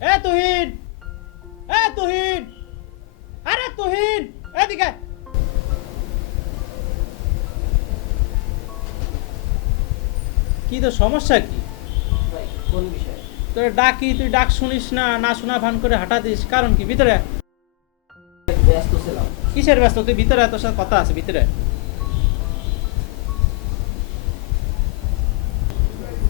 এ তুহিন, এ তুহিন, আরে তুহিন, এদিকে। কি তো সমস্যা কি? ভাই কোন বিষয়? তোর ডাকি, তুই ডাক শুনিস না, না শোনা ভান করে হাঁটা দিস, কারণ কি? ভিতরে আয়। ব্যস্ত ছিলাম। কিসের ব্যস্ত? তুই ভিতরে আয়, তোর সাথে কথা আছে, ভিতরে আয়।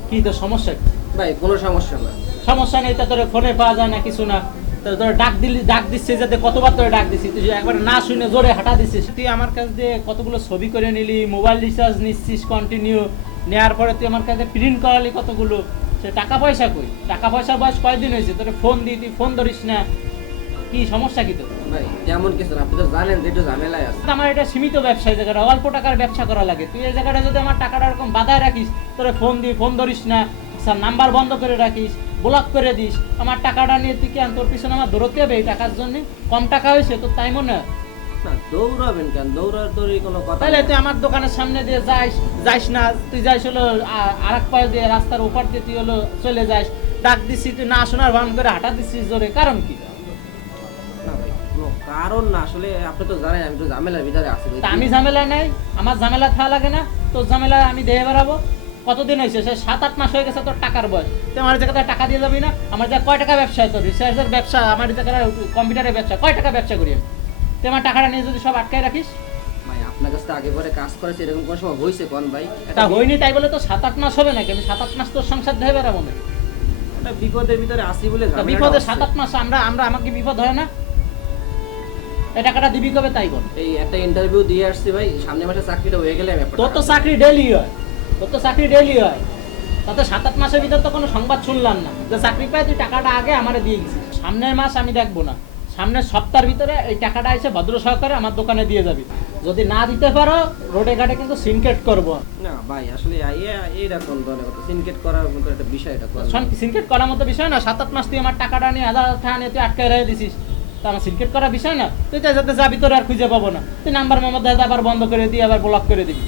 কি তোর সমস্যা কি? ভাই কোনো সমস্যা না। সমস্যা নেই, তা তোর ফোনে পাওয়া যায় না, কিছু না। তোর ডাক দিচ্ছে যাতে, কতবার তোরে ডাক দিচ্ছি, তুই একবার না শুনে জোরে হাঁটা দিচ্ছিস। তুই আমার কাছ দিয়ে কতগুলো ছবি করে নিলি, মোবাইল রিচার্জ নিচ্ছিস কন্টিনিউ, নেওয়ার পরে তুই আমার কাছে প্রিন্ট করালি কতগুলো, সে টাকা পয়সা কই? টাকা পয়সার বয়স কয়দিন হয়েছে? তোরে ফোন দিই, তুই ফোন ধরিস না, কি সমস্যা কি তোর? ভাই তেমন কিছু না, আপনি তো জানেন যে একটু ঝামেলায় আছে। আমার এটা সীমিত ব্যবসা, এই জায়গাটা অল্প টাকার ব্যবসা করা লাগে। তুই এই জায়গাটা যদি আমার টাকাটা এরকম বাধায় রাখিস, তোরে ফোন দিই, ফোন ধরিস না, নাম্বার বন্ধ করে রাখিস, ব্লক করে দিস, আমার টাকাটা নিয়ে তুই কি তোর পিছনে আমার দৌড়তে হবে এই টাকার জন্য? কম টাকা হয়েছে তোর, তাই মনে হয়? না দৌড়াবেন কেন? দৌড়ি কোনো কথা তাহলে না। তুই আমার দোকানের সামনে দিয়ে যাইস না, তুই যাইস হলো আরেক পায়ে দিয়ে, রাস্তার উপর দিয়ে তুই হলো চলে যাস, ডাক দিচ্ছি, তুই না শোনার ভান করে হাঁটা দিচ্ছিস জোরে, কারণ কি? না ভাই কোনো কারণ না, আসলে আপনি তো জানেন আমি তো ঝামেলার ভিতরে আছি ভাই। তা আমি ঝামেলা নাই? আমার ঝামেলা থাকা লাগে না? তোর ঝামেলা আমি দেহে বেড়াবো? কতদিন হয়েছে? সে 7-8 মাস হয়ে গেছে তোর টাকার বয়স। তুই আমার জায়গায় টাকা দিয়ে যাবি না? আমার জায়গায় কয় টাকা ব্যবসা হয় তোর? রিসার্চের ব্যবসা, আমার জায়গায় কম্পিউটারের ব্যবসা, কয় টাকা ব্যবসা করি আমি? তুই আমার টাকাটা নিয়ে যদি সব আটকায় রাখিস? ভাই আপনার কাছে তো আগে পরে কাজ করেছে, এরকম কোনো সময় হয়েছে কোন ভাই? তা হয়নি তাই বলে তো 7-8 মাস হবে নাকি? আমি 7-8 মাস তোর সংসার দেহে বেড়াবো নাকি? একটা বিপদের ভিতরে আসি বলে তা ঝামেলাটা বিপদে হচ্ছে। 7-8 মাস আমাকে বিপদ হয় না? এই টাকাটা দিবি কবে তাই বল? এই একটা ইন্টারভিউ দিয়ে আসছি ভাই, সামনের মাসে চাকরিটা হয়ে গেলে আমি আপনার তোর তো টাকা চাকরি ডেলি হয়, তোর তো চাকরি ডেলি হয়, তাতে 7-8 মাসের ভিতর তো কোনো সংবাদ শুনলাম না যে চাকরি পাই তুই টাকাটা আগে আমারে দিয়ে গেছিস। সামনের মাস আমি দেখবো না, সামনের সপ্তাহের ভিতরে এই টাকাটা এসে ভদ্র সহকারে আমার দোকানে দিয়ে যাবি। যদি না দিতে পারো রোডে ঘাটে কিন্তু সিনকেট করবো। না ভাই আসলে এইটা কোন ধরনের কথা? সিনকেট করার মতো একটা বিষয় এটা কোন? সিনকেট করার মতো বিষয় না। 7-8 মাস তুই আমার টাকাটা নিয়ে 1000 টাকা নিয়ে তুই আটকে রেখে দিছিস, তা আমার সিনকেট করার বিষয় না? তুই তাই যাতে যাবি, তোর আর খুঁজে পাবো না, তুই নাম্বার মামা দাদা আবার বন্ধ করে দিয়ে আবার ব্লক করে দিবি।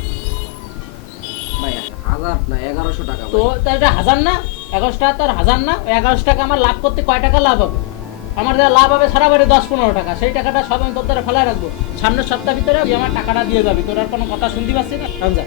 ভাই 1000 না 1100 টাকা তো ভাই। এটা 1000 না? 1100 টাকা তার 1000 না? 1100 টাকা আমার লাভ করতে কয় টাকা লাভ হবে? আমার যা লাভ হবে সারা বাড়ি 10-15 টাকা, সেই টাকাটা সব আমি তোর দ্বারা ফেলায় রাখবো। সামনের সপ্তাহের ভিতরে তুই আমার টাকাটা দিয়ে যাবি, তোর আর কোনো কথা শুনতে পাচ্ছি না, যা।